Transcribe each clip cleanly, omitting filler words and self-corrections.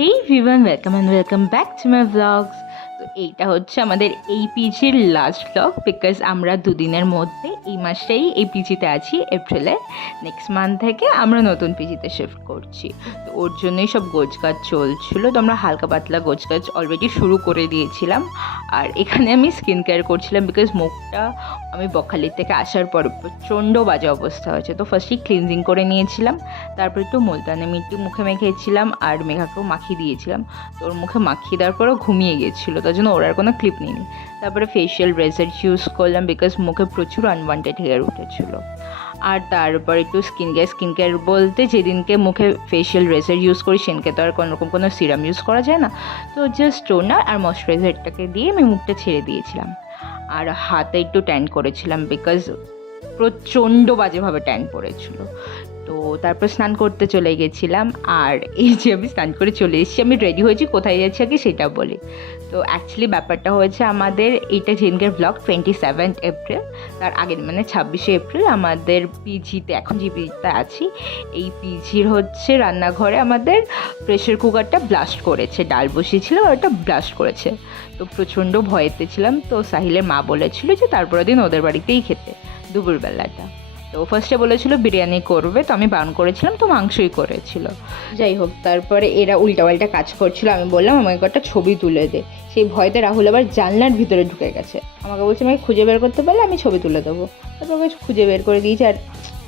Hey everyone, welcome and welcome back to my vlogs. তো এইটা হচ্ছে আমাদের এই পিজির লাস্ট ব্লগ বিকজ আমরা দুদিনের মধ্যে এই মাসেই এই পিজিতে আছি এপ্রিলে। নেক্সট মান্থ থেকে আমরা নতুন পিজিতে শিফট করছি, তো ওর জন্যই সব গোছগাছ চলছিল। তো আমরা হালকা পাতলা গোছগাছ অলরেডি শুরু করে দিয়েছিলাম। আর এখানে আমি স্কিন কেয়ার করছিলাম বিকজ মুখটা আমি বকখালির থেকে আসার পর প্রচণ্ড বাজে অবস্থা হয়েছে। তো ফার্স্টলি ক্লিনজিং করে নিয়েছিলাম, তারপর একটু মুলতানি মিট্টি মুখে মেখেছিলাম আর মেঘাকেও মাখিয়ে দিয়েছিলাম। তো ওর মুখে মাখিয়ে দেওয়ার পরও ঘুমিয়ে গিয়েছিলো, তার জন্য ওর আর কোনো ক্লিপ নিইনি। তারপরে ফেশিয়াল রেজার ইউজ করলাম বিকজ মুখে প্রচুর আনওয়ান্টেড হেয়ার উঠেছিলো। আর তারপর একটু স্কিন কেয়ার বলতে যেদিনকে মুখে ফেশিয়াল রেজার ইউজ করি সেদিনকে তো আর কোনোরকম কোনো সিরাম ইউজ করা যায় না, তো জাস্ট টোনার আর ময়শ্চারাইজারটাকে দিয়ে আমি মুখটা ছেড়ে দিয়েছিলাম। আর হাতে একটু ট্যান করেছিলাম বিকজ প্রচণ্ড বাজেভাবে ট্যান পড়েছিল। তো তারপর স্নান করতে চলে গেছিলাম। আর এই যে আমি স্নান করে চলে এসেছি, আমি রেডি হয়েছি, কোথায় যাচ্ছি আগে সেটা বলি। তো অ্যাকচুয়ালি ব্যাপারটা হয়েছে আমাদের এইটা যেদিনকের ব্লগ 27 এপ্রিল, তার আগের মানে 26শে এপ্রিল আমাদের পিজিতে, এখন যে পিজিতে আছি এই পিজির হচ্ছে রান্নাঘরে আমাদের প্রেশার কুকারটা ব্লাস্ট করেছে। ডাল বসিয়েছিল আর ওটা ব্লাস্ট করেছে। তো প্রচণ্ড ভয়েতে ছিলাম। তো সাহিলের মা বলেছিল যে তারপরের দিন ওদের বাড়িতেই খেতে দুপুরবেলাটা। তো ফার্স্টে বলেছিল বিরিয়ানি করবে, তো আমি বারণ করেছিলাম, তো মাংসই করেছিল। যাই হোক, তারপরে এরা উল্টাপাল্টা কাজ করছিল। আমি বললাম আমাকে একটা ছবি তুলে দে। সেই ভয়তে রাহুল আবার জানলার ভিতরে ঢুকে গেছে। আমাকে বলছে আমাকে খুঁজে বের করতে পারলে আমি ছবি তুলে দেবো। তারপর ওকে খুঁজে বের করে দিয়েছে। আর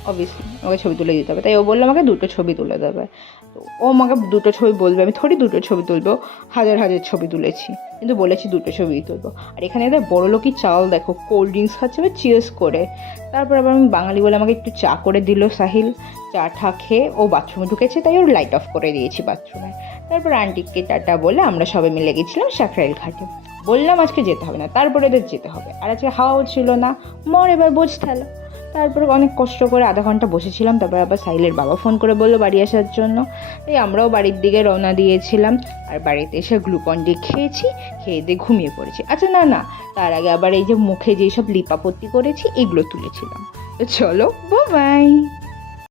অবভিয়াসলি ওকে ছবি তুলে দিতে হবে, তাই ও বললো আমাকে দুটো ছবি তুলে দেবে। তো ও আমাকে দুটো ছবি বলবে, আমি থোড়ি দুটো ছবি তুলবো, হাজার হাজার ছবি তুলেছি, কিন্তু বলেছি দুটো ছবিই তুলবো। আর এখানে এদের বড় লোকই চাল দেখো, কোল্ড ড্রিঙ্কস খাচ্ছে চিয়ার্স করে। তারপর আবার আমি বাঙালি বলে আমাকে একটু চা করে দিল সাহিল। চা ঠা খেয়ে ও বাথরুমে ঢুকেছে, তাই ওর লাইট অফ করে দিয়েছি বাথরুমে। তারপর আন্টিকে টাটা বলে আমরা সবাই মিলে গেছিলাম সাকরাইল ঘাটে। বললাম আজকে যেতে হবে না, তারপরে এদের যেতে হবে। আর আজকে হাওয়াও ছিল না, মর এবার বোঝ ঠেলা। তারপরে অনেক কষ্ট করে আধা ঘন্টা বসেছিলাম। তারপর আবার সাহিলের বাবা ফোন করে বললো বাড়ি আসার জন্য, তাই আমরাও বাড়ির দিকে রওনা দিয়েছিলাম। আর বাড়িতে এসে গ্লুকন ডি খেয়েছি, খেয়ে দিয়ে ঘুমিয়ে পড়েছি। আচ্ছা না, তার আগে আবার এই যে মুখে যেসব লিপাপত্তি করেছি এগুলো তুলেছিলাম। তো চলো, বাই।